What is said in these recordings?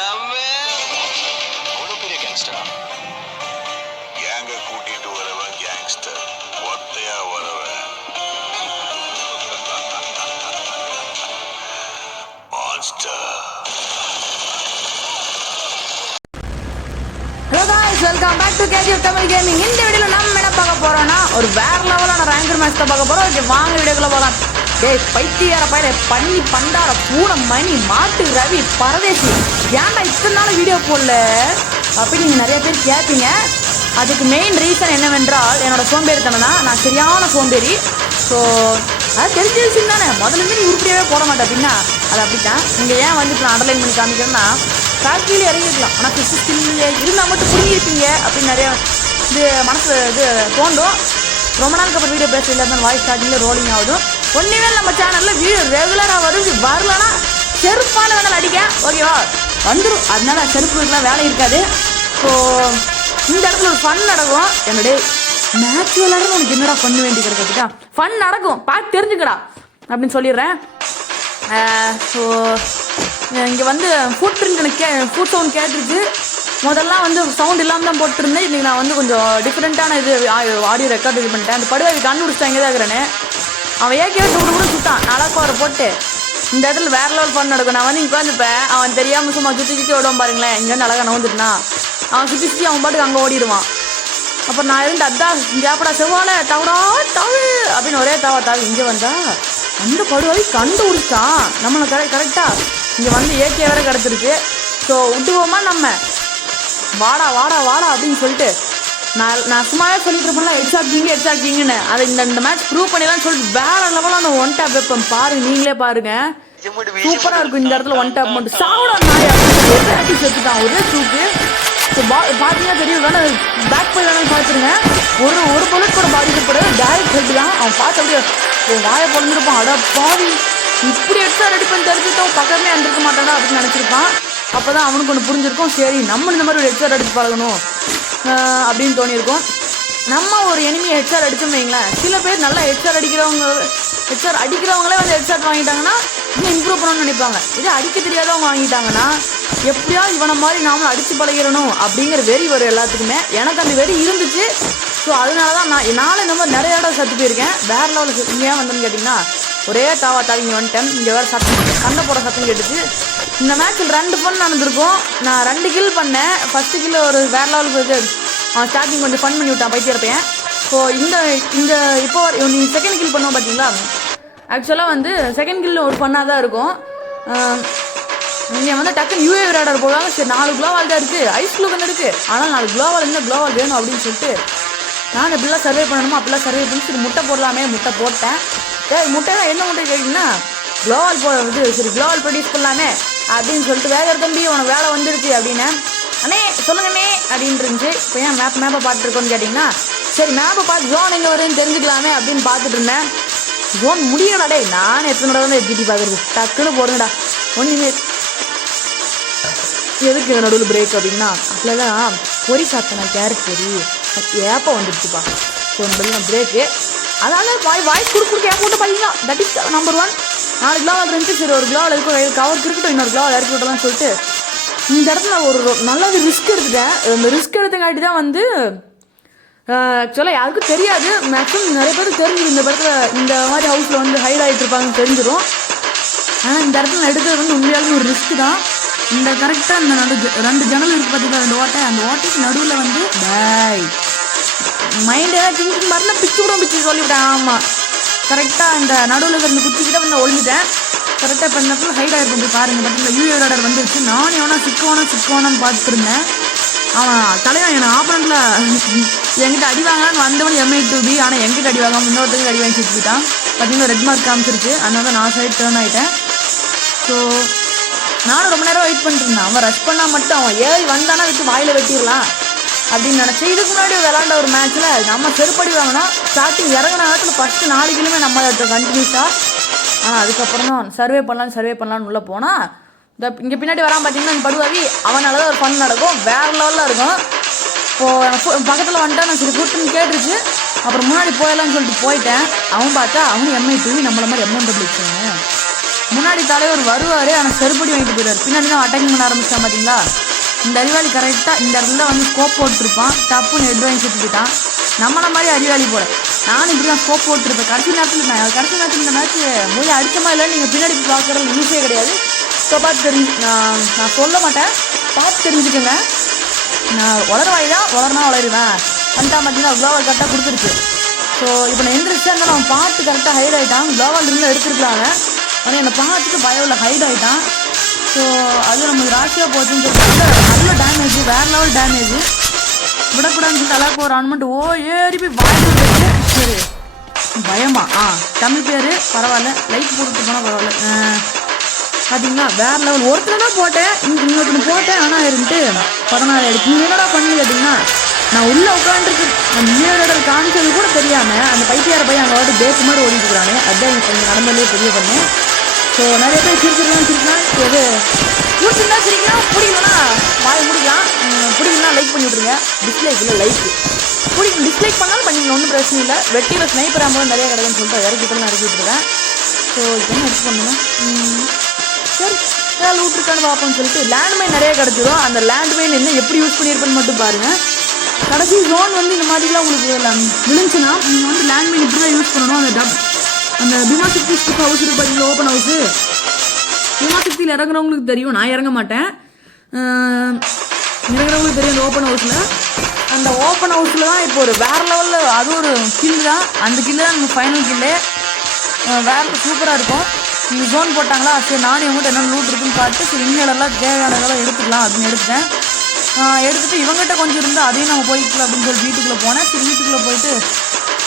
அவ்வளோ பெரிய கேங்ஸ்டரா? கேங்க கூட்டிட்டு வரவன் கேங்ஸ்டர், ஒத்தையா வரவன் monster. Hello guys, welcome back to KGF Tamil gaming. இந்த வீடியோவில் நம்ம என்ன பார்க்க போறோம்னா ஒரு வேற லெவலான ரேங்கர் மேட்ச் தான் பார்க்க போறோம். ஓகே, வாங்க வீடியோக்குள்ள போகலாம். டேய் பைத்தியார பையல, பண்ணி பண்டார பூனை மணி மாட்டு ரவி பரதேசி, ஏன்டா இத்தனை நாள் வீடியோ போடல அப்படின்னு நீங்கள் நிறைய பேர் கேட்பீங்க. அதுக்கு மெயின் ரீசன் என்னவென்றால் என்னோட சோம்பேறித்தனம் தான். நான் சரியான சோம்பேறி. ஸோ அது தெரிஞ்ச விஷயம் தானே, முதல்ல நீ உருப்படியாகவே போட மாட்டேன் அப்படின்னா அது அப்படித்தான். நீங்கள் ஏன் வந்து இப்போ நான் அண்டர்லைன் பண்ணி காமிக்கிறேன்னா, ஃபேக்ட்ரியில் இறங்கிக்கலாம் ஆனால் ஃபிஷ் ஸ்கில் இருந்தால் மட்டும் புரிஞ்சிருப்பீங்க அப்படின்னு நிறைய இது மனசு இது தோண்டும். ரொம்ப நாளுக்கு அப்புறம் வீடியோ பேச இல்லாமல் வாய்ஸ் ஸ்டார்டிங்கில் ரோலிங் ஆகுதும். ஒன்றுமே நம்ம சேனலில் வீடியோ ரெகுலராக வருது. வரலன்னா செருப்பான வேணாலும் அடிக்க, ஓகேவா, வந்துடும். அதனால செருப்புக்கெலாம் வேலை இருக்காது. ஸோ இந்த இடத்துல ஒரு ஃபன் நடக்கும். என்னுடைய மேட்ச் விளையாடுறது உனக்கு என்னடா பண்ண வேண்டி கிடக்குதுக்கா, ஃபன் நடக்கும், பார்த்து தெரிஞ்சுக்கடா அப்படின்னு சொல்லிடுறேன். ஸோ இங்கே வந்து ஃபுட் பிரிண்ட் எனக்கு ஃபுட் சவுண்ட் கேட்டுருச்சு. முதல்லாம் வந்து சவுண்ட் இல்லாமல் தான் போட்டுருந்தேன். இன்றைக்கி நான் வந்து கொஞ்சம் டிஃப்ரெண்ட்டான இது ஆடியோ ரெக்கார்ட் இது பண்ணிட்டேன். அந்த படுவாய் கண்டுபிடிச்சிட்டா இங்கே தான் இருக்கிறேன்னு. அவன் ஏற்கனவே கூட சுட்டான். நாளாக்கு அவரை போட்டு இந்த இடத்துல வேறு லெவல் ஃபன் நடக்கும். நான் வந்து இங்கே உட்காந்துப்பேன். அவன் தெரியாமல் சும்மா சுற்றி சுற்றி ஓடுவான் பாருங்களேன். இங்கே வந்து அழகாக நவுந்துட்டுனா அவன் சுற்றி சுற்றி அவன் பாட்டுக்கு அங்கே ஓடிடுவான். அப்புறம் நான் இருந்து அதான் கேப்படா செவ்வாழ தவடா தவு அப்படின்னு ஒரே தாவி இங்கே வந்தா அந்த படுவாய் கண்டுபிடிச்சான் நம்மளை கரெக்டாக. இங்கே வந்து ஏகே வேற கிடச்சிருக்கு. ஸோ விட்டுவோமா நம்ம, வாடா வாடா வாடா அப்படின்னு சொல்லிட்டு நான் சும்மாவே சொல்லிட்டு இருப்பேன்ல எக்ஸாக்டிங்னு. அதை இந்த மேட்ச் ப்ரூவ் பண்ணிடலாம்னு சொல்லிட்டு வேற லெவலான ஒன் டேப் வைப்பேன். பாருங்க, நீங்களே பாருங்க, சூப்பராக இருக்கும். இந்த இடத்துல ஒன் டேப் மட்டும் சாப்பிட நாய் செத்துட்டான் ஒரே தூக்கு. ஸோ பார்த்தீங்கன்னா தெரியும் வேணா, பேக் போய் வேணாலும் பார்த்துருங்க. ஒரு பொருள் கூட பாதிக்கப்படாது, டேரக்ட் ஹெட் தான். அவன் பார்த்து அப்படியே வாயை பொழுந்துருப்பான். அட பாவி, இப்படி எக்ஸ்ட்ரா ரெடி பண்ணி தெரிஞ்சுட்டோம் பக்கமே அண்டிருக்க மாட்டானா அப்படின்னு நினச்சிருப்பான். அப்போ தான் அவனுக்கு ஒன்று புரிஞ்சிருக்கும், சரி நம்ம இந்த மாதிரி ஒரு ஹெட்ஷாட் அடிச்சு பழகணும் அப்படின்னு தோணியிருக்கும். நம்ம ஒரு எனிமியை ஹெட்ஷாட் அடிச்சோம்னு வைங்களேன், சில பேர் நல்லா ஹெட்ஷாட் அடிக்கிறவங்களே வந்து ஹெட்ஷாட் வாங்கிட்டாங்கன்னா இன்னும் இம்ப்ரூவ் பண்ணணும்னு நினைப்பாங்க. இதே அடிக்க தெரியாதவங்க வாங்கிட்டாங்கன்னா எப்படியாவது இவனை மாதிரி நாமளும் அடித்து பழகிடணும் அப்படிங்கிற வெறி வரும் எல்லாத்துக்குமே. எனக்கு அந்த வெறி இருந்துச்சு. ஸோ அதனால தான் நானும் இந்த மாதிரி நிறைய இடம் சத்து போயிருக்கேன். வேற லெவலில் இங்கே ஏன் வந்தேன்னு கேட்டிங்கன்னா, ஒரே தாவி இங்கே வந்துட்டேன். இங்கே வேறு சத்தம் சண்டை போட சத்தம் கேட்டுச்சு. இந்த மேட்ச்சில் 2 ஃபன் நடந்திருக்கும். நான் 2 கில் பண்ணேன். ஃபஸ்ட்டு கில் ஒரு வேற லெவலுக்கு அவன் ஸ்டார்டிங் கொஞ்சம் ஃபன் பண்ணி விட்டான் பைத்தியிருப்பேன். ஸோ இந்த இப்போ நீங்கள் செகண்ட் கில் பண்ணுவோம் பார்த்தீங்களா, ஆக்சுவலாக வந்து செகண்ட் கில் ஒரு ஃபன்னாக தான் இருக்கும். நீங்கள் வந்து டக்குன்னு யூஏ விளையாடர் போடுவாங்க. சரி 4 குளோவால் தான் இருக்குது, ஐஸ் க்ளூவன் இருக்குது, ஆனால் 4 குளோவால் இருந்தால் குளோவால் வேணும் அப்படின்னு சொல்லிட்டு நான் எப்படிலாம் சர்வே பண்ணணுமோ அப்படிலாம் சர்வே பண்ணி சரி முட்டை போடலாமே முட்டை போட்டேன். முட்டை தான் என்ன முட்டை கேட்டிங்கன்னா குளோவால் சரி குளோவால் ப்ரொடியூஸ் பண்ணலாமே அப்படின்னு சொல்லிட்டு வேற தம்பி உனக்கு வேலை வந்துருச்சு அப்படின்னு அண்ணே சொல்லுங்கண்ணே அப்படின்னு இருந்துச்சு. இப்போ ஏன் மேப்பை பார்த்துருக்கோன்னு கேட்டிங்கன்னா, சரி மேப்பை பார்த்து ஜோன் எங்கே வருதுன்னு தெரிஞ்சுக்கலாமே அப்படின்னு பார்த்துட்டு இருந்தேன். ஜோன் முடியலடா, நான் எத்தனை தடவை தான் எப்பிட்டி பார்க்குறது, டக்குன்னு போடுங்கடா ஒன்றுமே. எதுக்கு நடுவில் பிரேக் அப்படின்னா, அப்படிலாம் பொறி சாப்பிட்டேன் கேரட் பொறி ஏப்போ வந்துடுச்சுப்பா. ஸோ நான் பிரேக்கு அதனால வாய்ஸ் கொடுக்க ஏப்ப விட்டு பண்ணிக்கலாம். That is number 1. 4 கிலோவால் இருந்துச்சு. சரி ஒரு கிலோவால் இருக்கும், கவர் இருக்கட்டும், இன்னொரு கிலோவால் இறக்கி விட்டலாம்னு சொல்லிட்டு இந்த இடத்துல ஒரு நல்ல ரிஸ்க் எடுத்துட்டேன். இந்த ரிஸ்க் எடுத்தங்காட்டி தான் வந்து ஆக்சுவலாக யாருக்கும் தெரியாது. மேக்ஸிமம் நிறைய பேருக்கு தெரிஞ்சிடும் இந்த இடத்துல இந்த மாதிரி ஹவுஸில் வந்து ஹைட் ஆகிட்டு இருப்பாங்கன்னு தெரிஞ்சிடும். ஆனால் இந்த இடத்துல நான் எடுக்கிறது வந்து உண்மையாலுமே ஒரு ரிஸ்க் தான். இந்த கரெக்டாக இந்த 2 ஜன்னல் இருக்குது பார்த்தீங்களா, 2 ஓட்டை, அந்த ஓட்டைக்கு நடுவில் வந்து பாய் மைண்ட் ஏதாவது திங்கிங் மாதிரிலாம் பிச்சு சொல்லிவிட்டேன். ஆமாம், கரெக்டாக இந்த நடுவில் இருக்கிற குச்சிக்கிட்ட வந்து ஒழிஞ்சிட்டேன். கரெக்டாக இப்போ இந்த இடத்துல ஹைட் ஆகிருக்கும். போய் பாருங்கள் பார்த்தீங்களா, யூஏ விளையாடர் வந்துருச்சு. நானும் எவனா சிக்குவானான்னு பார்த்துருந்தேன். அவன் தலைவன் என் ஆப்பரண்டில் என்கிட்ட அடி வாங்கலான்னு வந்தவன் M82B, ஆனால் என்கிட்ட அடி வாங்காமல் இன்னொருத்தருக்கு அடி வாங்கி சுற்றிக்கிட்டான். பார்த்தீங்கன்னா ரெட் மார்க் காமிச்சிருச்சு. அதனால தான் நான் சைட் டேர்ன் ஆகிட்டேன். ஸோ நானும் ரொம்ப நேரம் வெயிட் பண்ணிட்டு இருந்தேன். அவன் ரஷ் பண்ணால் மட்டும் அவன் ஏறி வந்தானா வச்சு வாயில் வெட்டிடலாம் அப்படின்னு நினச்சேன். இதுக்கு முன்னாடி விளாண்ட ஒரு மேட்ச்சில் நம்ம செருப்படி வாங்கினா ஸ்டார்டிங் இறங்கின நேரத்தில் ஃபஸ்ட்டு 4 கிலோமே நம்ம கண்டினியூஸாக. ஆனால் அதுக்கப்புறம் தான் சர்வே பண்ணலான்னு உள்ளே போனால் இங்கே பின்னாடி வரான் பார்த்தீங்கன்னா அந்த படுவாவி அவனால தான் ஒரு ஃபன் நடக்கும், வேறு லெவலில் இருக்கும். இப்போது பக்கத்தில் வந்துட்டா நான் சரி கூட்டுன்னு கேட்டுருச்சு. அப்புறம் முன்னாடி போயிடலான்னு சொல்லிட்டு போயிட்டேன். அவன் பார்த்தா அவனும் M82 நம்மள மாதிரி M1W முன்னாடி தலைவர் வருவார், ஆனால் செருப்படி வாங்கிட்டு போயிடுவார். பின்னாடி தான் அட்டாக்கிங் பண்ண ஆரம்பிச்சான் பார்த்தீங்களா. இந்த அறிவாளி கரெக்டாக இந்த இடத்துல வந்து ஸ்கோப் போட்டிருப்பான், டப்புன்னு ஹெட் வாங்கி சுற்றி போயிட்டான். நம்மள மாதிரி அறிவாளி போல நானும் இப்படி தான் ஸ்கோப் போட்டிருப்பேன். கடைசி நேரத்தில் இந்த மேட்ச் மொழி அடிச்சமா இல்லைன்னு நீங்கள் பின்னாடி பார்க்குறது யூஸே கிடையாது. ஸோ பார்த்து நான் சொல்ல மாட்டேன், பார்த்து தெரிஞ்சுக்கோங்க. நான் வளருவாய் தான் வளர்னா வளருவேன் வந்துட்டா பார்த்தீங்கன்னா குளோவால் கரெக்டாக கொடுத்துருச்சு. ஸோ இப்போ நான் எந்திரிச்சா இருந்தாலும் அவன் பார்த்து கரெக்டாக ஹைட் ஆகிட்டான். குளோவால் இருந்தால் எடுத்துருக்கலாங்க, ஆனால் என்னை பார்த்துட்டு பயோவில் ஹைட் ஆகிட்டான். ஸோ அது நமக்கு ராசியாக போச்சுன்னு சொல்லிட்டு நல்ல டேமேஜ், வேறு லெவல் டேமேஜ். விடக்கூடாதுன்னு சொல்லிட்டு அழகாக ஒரு ஆன்மெண்ட் ஏறி போய் வாங்கிட்டு. சரி பயமா தமிழ் பேர் பரவாயில்ல, லைட் போட்டுட்டு போனால் பரவாயில்ல. பார்த்தீங்களா வேறு லெவல். ஒருத்தர் தான் போட்டேன், இன்னொருத்தர் போட்டேன், ஆனால் இருந்துட்டு 14 ஆயிடுச்சு. என்னடா பண்ணி கேட்டிங்கன்னா நான் உள்ளே உட்காந்துருக்கு அந்த ஈரோட காமிச்சது கூட தெரியாமல் அந்த பைத்தியார பையன் அங்கே வந்து பேக்கு மாதிரி ஓடிட்டு இருக்கிறானே. அதுதான் எனக்கு கொஞ்சம் நடந்தாலே பெரிய பண்ணேன். ஸோ நிறைய பேர் சிரிச்சிருக்கலாம் எது பிடிச்சிருந்தா சிரிக்கலாம், பிடிக்கலன்னா வாய் முடிக்கலாம். பிடிக்கலாம் லைக் பண்ணி விட்ருங்க, டிஸ்லைக் இல்லை லைக்கு பிடிக்கும். டிஸ்லைக் பண்ணாலும் பண்ணிக்கலாம், ஒன்றும் பிரச்சனை இல்லை. வெட்டியில் ஸ்னைப்பர் ஆகும்போது நிறைய கிடைக்குன்னு சொல்லிட்டு இறக்கிட்டலாம் இறக்கி விட்டுருக்கேன். ஸோ இப்போ என்ன எடுத்து பண்ணுங்க சரி ஏதாவது விட்ருக்கான்னு பார்ப்போம்னு சொல்லிட்டு லேண்ட்மைன் நிறைய கிடச்சிடும். அந்த லேண்ட்மைன் என்ன எப்படி யூஸ் பண்ணியிருப்பேன்னு மட்டும் பாருங்கள். கடைசி ஜோன் வந்து இந்த மாதிரிலாம் உங்களுக்கு விழுந்துச்சுன்னா நீங்கள் வந்து லேண்ட்மைன் இப்படி தான் யூஸ் பண்ணணும். அந்த பீமாசக்தி ஸ்டிப் ஹவுஸ் இருக்குது பார்த்தீங்களா, ஓப்பன் ஹவுஸு. பீமாசக்தியில் இறங்குறவங்களுக்கு தெரியும், நான் இறங்க மாட்டேன். இறங்குறவங்களுக்கு தெரியும் அந்த ஓப்பன் ஹவுஸில். அந்த ஓப்பன் ஹவுஸில் தான் இப்போ ஒரு வேறு லெவலில் அது ஒரு கில்லு தான். அந்த கில்லு தான் நம்ம ஃபைனல் கில்லு. வேறு சூப்பராக இருக்கும். நீங்கள் ஜோன் போட்டாங்களா, சரி நானும் இவங்ககிட்ட என்ன லூட் இருக்குன்னு பார்த்து சரி இன்னிடெல்லாம் தேவையானதெல்லாம் எடுத்துக்கலாம் அப்படின்னு எடுத்துட்டேன். எடுத்துகிட்டு இவங்ககிட்ட கொஞ்சம் இருந்தால் அதையும் நம்ம போய்க்கலாம் அப்படின்னு சொல்லி வீட்டுக்குள்ளே போனேன். சரி வீட்டுக்குள்ளே போயிட்டு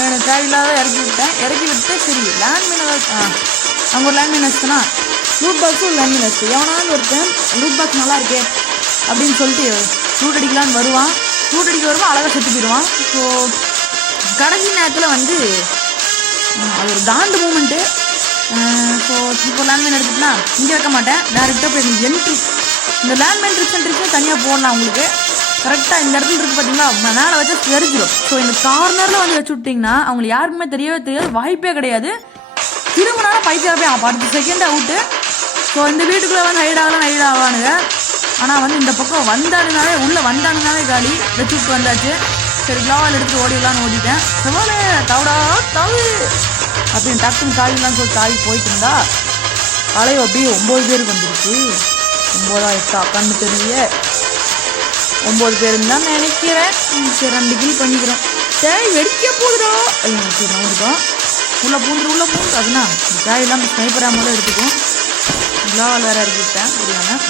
எனக்கு தேவையில்லாத இறக்கி விட்டேன். இறக்கி விட்டு சரி லேண்ட்மைன் அங்கே ஒரு லேண்ட்மைன் வச்சுட்டேன்னா லூட் பாக்ஸும் ஒரு லேண்ட்மைன் வச்சுட்டு எவனாலும் ஒருத்தன் லூட் பாக்ஸ் நல்லா இருக்கே அப்படின்னு சொல்லிட்டு லூட் அடிக்கலான்னு வருவான். லூட் அடிக்க வருவான், அழகாக செத்து போயிடுவான். ஸோ கடைசி நேரத்தில் வந்து அது ஒரு காண்டு மூமெண்ட்டு. ஸோ இப்போ லேண்ட்மைன் எடுத்துட்டுனா இங்கே வைக்க மாட்டேன், டேரெக்டாக போய் என்ட்ரி இந்த லேண்ட்மைன் ட்ரிக்ஸ் அண்ட் ட்ரிக்ஸும் தனியாக போடலாம் உங்களுக்கு. கரெக்டாக இந்த இடத்துல இருக்குது பார்த்தீங்களா, மேலே வச்சா தெரிஞ்சிடும். ஸோ இந்த கார்னரில் வந்து வச்சு விட்டிங்கன்னா அவங்களுக்கு யாருக்குமே தெரியவே தெரியாது, வாய்ப்பே கிடையாது. திரும்பினாலும் பைத்தியா போய் 10 செகண்ட் அவுட்டு. ஸோ இந்த வீட்டுக்குள்ளே வந்து ஹைட் ஆகலானுங்க. ஆனால் வந்து இந்த பக்கம் வந்தானுனாலே உள்ளே வந்தானுனாலே காலி வச்சு விட்டு வந்தாச்சு. சரி க்ளோவால் எடுத்து ஓடிடலான்னு ஓடிட்டேன். செவ்வாலே தவிடா தவு அப்படின்னு டக்குன்னு தாவிடலான்னு சொல்லி தாவி போயிட்டு இருந்தா அலையோ அப்படியே 9 பேருக்கு வந்துருச்சு. 9 கண்ணு தெரியல 9 பேருன்னு தான் நினைக்கிறேன். சரி 2 கில் பண்ணிக்கிறோம். சரி வெடிக்க போகுதுடா. சரி நம்பிட்டோம். உள்ளே பூண்டு அதுனா தேவையில்லாமல் ஸ்னைப்பர் ஆமாம் எடுத்துக்கும். க்ளோவால் வேறு இறக்கிவிட்டேன் புரியாமல்.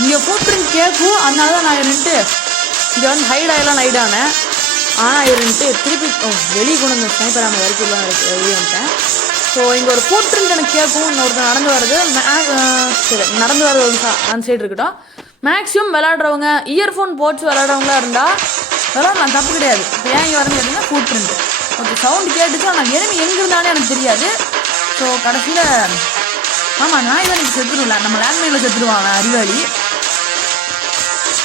இங்கே ஃபுட் பிரிண்ட் கேட்கும், அதனால தான் நான் இருந்துட்டு இங்கே வந்து ஹைட் ஆனேன். ஆனால் இருந்துட்டு திருப்பி வெளியே கொண்டு வந்து ஸ்னைப்பர் ஆமாம் இறக்கிடலாம் வெளியே வந்துட்டேன். ஸோ இங்கே ஒரு ஃபுட் பிரிண்ட் எனக்கு கேட்கும். இன்னொருத்தர் நடந்து வர்றது சரி நடந்து வர்றது அந்த சைடு இருக்கட்டும். மேக்ஸிமம் விளாட்றவங்க இயர்ஃபோன் போட்டு விளாட்றவங்களா இருந்தால் விளாட்லாம், தப்பு கிடையாது. இப்போ ஏன் இங்கே வரேன்னு கேட்டிங்கன்னா ஃபுட் பிரிண்ட் ஓகே சவுண்டு கேட்டுச்சு. ஆனால் எனிமி எங்கே இருந்தானே எனக்கு தெரியாது. ஸோ கடைசியில் ஆமாம் நான் இதை எனக்கு செத்துருவில்ல, நம்ம லேண்ட்மைனில் செத்துருவாங்க அறிவாளி.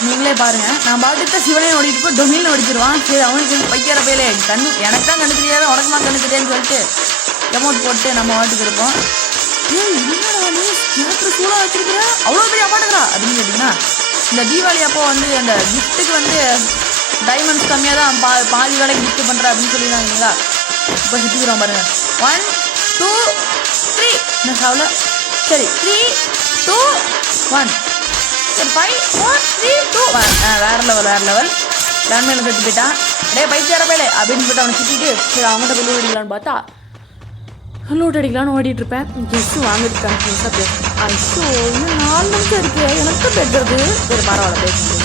நீங்களே பாருங்கள், நான் பாட்டுக்கு சிவனே ஓடிட்டு போய் டொமில்னு ஓடிச்சிருவான். சரி அவனுக்கு பைக்கிற பேலே கண்ணு எனக்கு தான் கண்ணு தெரியாது, உனக்குமா கண்ணு தெரியாதுன்னு சொல்லிட்டு அமௌண்ட் போட்டு நம்ம வாட்டுக்கு இருப்போம். எனக்கு சூடாக வச்சிருக்கிற அவ்வளோ பெரிய அப்பாட்டுக்கிறா அப்படின்னு கேட்டிங்கன்னா இந்த தீபாவளி அப்போ வந்து அந்த கிஃப்ட்டுக்கு வந்து டைமண்ட்ஸ் கம்மியாக தான் பாதி வேலை கிஃப்ட் பண்ணுறேன் அப்படின்னு சொல்லியிருந்தாங்களா. இப்போ சுற்றிக்கிறோம் பாருங்கள். 1 2 3 என்ன சாவில் சரி 3 2 1 சரி 5 4 3 2 1 வேறு லெவல் லேண்ட்மைனில் செத்து போயிட்டான். டே பைத்தியார பையலே அப்படின்னு சொல்லிட்டு அவனை சுற்றிட்டு சரி அவங்கள்ட்ட போய் லூட் அடிக்கலான்னு பார்த்தா லூட் அடிக்கலான்னு ஓடிட்டுருப்பேன். கெஸ்ட்டு வாங்கிட்டு கண்டினியூஸாக பேசுகிறேன். ஐயோ இன்னும் 4 நிமிஷம் இருக்குது, எனக்கு பேசுறது சரி பரவாயில்ல பேசுங்க.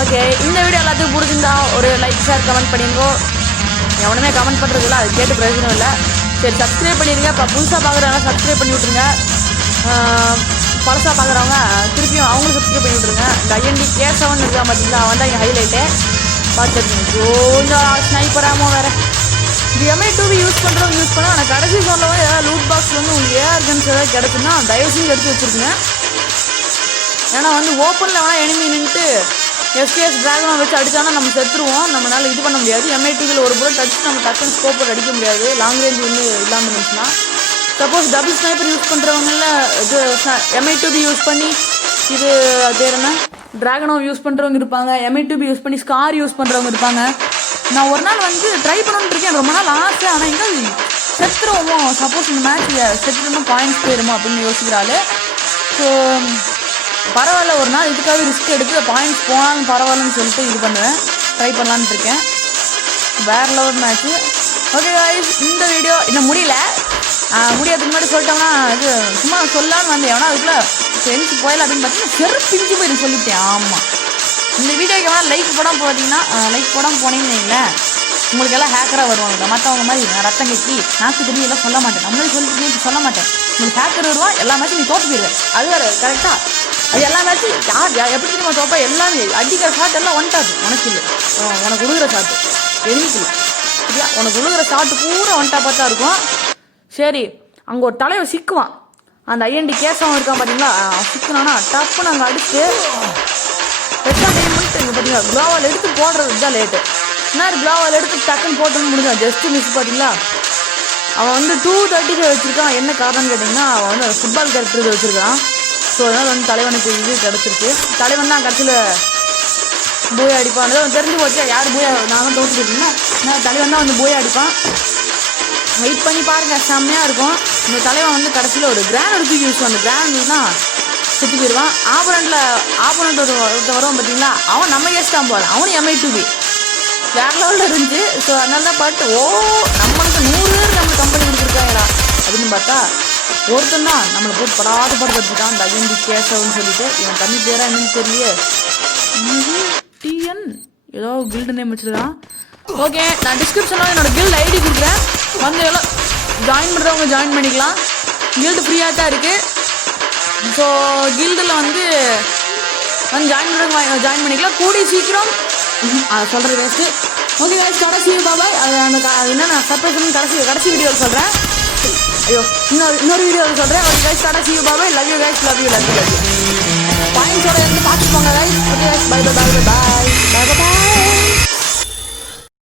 ஓகே இந்த வீடியோ எல்லாத்துக்கும் பிடிச்சிருந்தா ஒரு லைக் ஷேர் கமெண்ட் பண்ணிங்கோ. எவனுமே கமெண்ட் பண்ணுறதில்ல, அது கேட்டு பிரயோஜனம் இல்லை. சரி சப்ஸ்கிரைப் பண்ணிடுங்க. இப்போ புதுசாக பார்க்குறவங்க சப்ஸ்கிரைப் பண்ணி விட்ருங்க. பழசாக பார்க்குறவங்க திருப்பியும் அவங்களும் சப்ஸ்கிரைப் பண்ணி விட்ருங்க. இந்த IND K7 இருக்கா பார்த்தீங்களா, அவன் தான் இங்கே ஹைலைட்டு பார்த்துருக்கீங்க. கொஞ்சம் ஸ்னைப்பராமல் வேறு இந்த MI2 யூஸ் பண்ணுறவங்க யூஸ் பண்ணால். ஆனால் கடைசி ஃபோனில் வந்து ஏதாவது லூட் பாக்ஸ் வந்து உங்களுக்கு ஏஆர் கன்ஸ் ஏதாவது கிடச்சுன்னா தயவு செஞ்சு எடுத்து வச்சுருக்குங்க. ஏன்னா வந்து ஓப்பனில் வேணால் எனிமி நின்றுட்டு SKS ட்ராகனை வச்சு அடித்தானா நம்ம செத்துருவோம், நம்மளால் இது பண்ண முடியாது. MI2 ஒரு புல்லட் அடிச்சு நம்ம டக்குன்னு ஸ்கோப் போட்டு அடிக்க முடியாது, லாங் ரேஞ்ச் வந்து இல்லாமல் இருந்துச்சுன்னா. சப்போஸ் டபுள் ஸ்னைப்பர் யூஸ் பண்ணுறவங்கள இது MI2B யூஸ் பண்ணி இது பேர் என்ன ட்ராகனோ யூஸ் பண்ணுறவங்க இருப்பாங்க, MI2B யூஸ் பண்ணி ஸ்கார் யூஸ் பண்ணுறவங்க இருப்பாங்க. நான் ஒரு நாள் வந்து ட்ரை பண்ணணுன்னு இருக்கேன், ரொம்ப நாள் ஆசை. ஆனால் எங்கே செத்துருவோமோ, சப்போஸ் இந்த மேட்ச் செத்துருமோ பாயிண்ட்ஸ் போயிடுமோ அப்படின்னு யோசிக்கிறாள். ஸோ பரவாயில்ல, ஒரு நாள் இதுக்காக ரிஸ்க் எடுத்து பாயிண்ட்ஸ் போனாலும் பரவாயில்லன்னு சொல்லிட்டு இது பண்ணுவேன், ட்ரை பண்ணலான்னு இருக்கேன். வேறு லெவல் மேட்ச்சு. ஓகே காய்ஸ், இந்த வீடியோ இன்னும் முடியல. முடியாதுக்கு முன்னாடி சொல்லிட்டோம்னா இது சும்மா சொல்லான்னு வந்தேன். எவனா அதுக்குள்ள ஃப்ரெண்ட்ஸ் போயிடலாம் அப்படின்னு பார்த்தீங்கன்னா செருப்பிஞ்சு போயிருந்து சொல்லிவிட்டேன். ஆமாம், இந்த வீடியோக்கு எவனா லைக் போடாமல் பார்த்தீங்கன்னா லைக் போடாமல் போனீங்கன்னு வைங்களேன், உங்களுக்கு எல்லாம் ஹேக்கராக வருவாங்க. மற்றவங்க மாதிரி நான் ரத்தம் கட்டி நாக்கு திரும்பி எல்லாம் சொல்ல மாட்டேன், நம்மளே சொல்லிட்டு சொல்ல மாட்டேன். உங்களுக்கு ஹேக்கர் வருவான், எல்லா மேட்சும் நீ தோற்று போயிடுவேன். அது வேறு கரெக்டாக, அது எல்லா மேட்சும் யார் எப்படி தெரியுமா தோப்பா, எல்லாமே அடிக்கிற ஷாட் எல்லாம் ஒன் டாப். உனக்கு இல்லை, உனக்கு உழுகிற ஷாட்டு எண்ணிக்கல சரியா, உனக்கு உழுகிற ஷாட்டு பூரா ஒன் டாப்பாக தான் இருக்கும். சரி, அங்கே ஒரு தலைவர் சிக்குவான், அந்த ஐஎன்டி கேஸாகவும் இருக்கான் பார்த்தீங்களா, சிக்குனானா டப்புன்னு அங்கே அடிச்சுட்டு ஹெட்ஷாட் பண்ணிட்டு இங்கே பார்த்தீங்களா க்ளோவால் எடுத்து போடுறது தான் லேட்டு. என்ன க்ளோவால் எடுத்து டக்குன்னு போட்டோன்னு முடிஞ்சான், ஜஸ்ட்டு மிஸ் பார்த்தீங்களா. அவன் வந்து 235 வச்சுருக்கான். என்ன காரணம்னு கேட்டிங்கன்னா, அவன் வந்து ஃபுட்பால் கேரக்டர் வச்சுருக்கான். ஸோ அதனால் வந்து தலைவனுக்கு இது கிடச்சிருக்கு. தலைவன் தான் கடைசியில் போய் அடிப்பான். தெரிஞ்சு போச்சு யார் போய், நான் தான் தோற்று போயிட்டீங்கன்னா தலைவன் தான் வந்து போய் அடிப்பான். வெயிட் பண்ணி பாருங்கள், செம்மையாக இருக்கும். இந்த தலைவன் வந்து கடைசியில் ஒரு கிராண்ட் தூக்கி யூஸ் அந்த கிராண்ட்னா செத்து போயிடுவான். ஆப்போனண்ட் ஒருத்தர் வருவான் பார்த்தீங்களா, அவன் நம்ம கேஸ் தான் போகிறான், அவனும் MI2B வேறு லெவலில் இருந்துச்சு. ஸோ அதனால தான் பார்த்து நம்மளுக்கு 100 பேர் நம்ம கம்பெனி கொடுத்துருக்காங்கடா அப்படின்னு பார்த்தா ஒருத்தன் தான் நம்மளை போட்டு படாத படுத்துட்டான், அந்த ஐஎன்டி கேஸவுன்னு சொல்லிட்டு. இவன் தண்ணி பேரா என்னன்னு தெரியல, TN ஏதோ கில்டு நேம் வச்சுருக்கான். ஓகே, நான் டிஸ்கிரிப்ஷனில் என்னோடய கில்டு ஐடி கொடுக்குறேன், வந்து எல்லாம் ஜாயின் பண்ணுறவங்க ஜாயின் பண்ணிக்கலாம். கில்டு ஃப்ரீயாக தான் இருக்குது. ஸோ கில்டில் வந்து ஜாயின் பண்ணுறவங்க ஜாயின் பண்ணிக்கலாம் கூடிய சீக்கிரம். அதை சொல்கிறது வேஸ்ட்டு. ஓகே கைஸ், கடைசி பாபாய். அது என்ன நான் சர்ப்ரைஸ் பண்ணி கடைசி வீடியோவில் சொல்கிறேன். ஐயோ, இன்னொரு வீடியோவில் சொல்கிறேன். ஓகே கைஸ், கடைசி bye bye. Love you guys, love you. பாயிண்ட்ஸோட இருந்து பார்த்துக்கோங்க guys. Okay guys, bye bye bye bye bye bye by.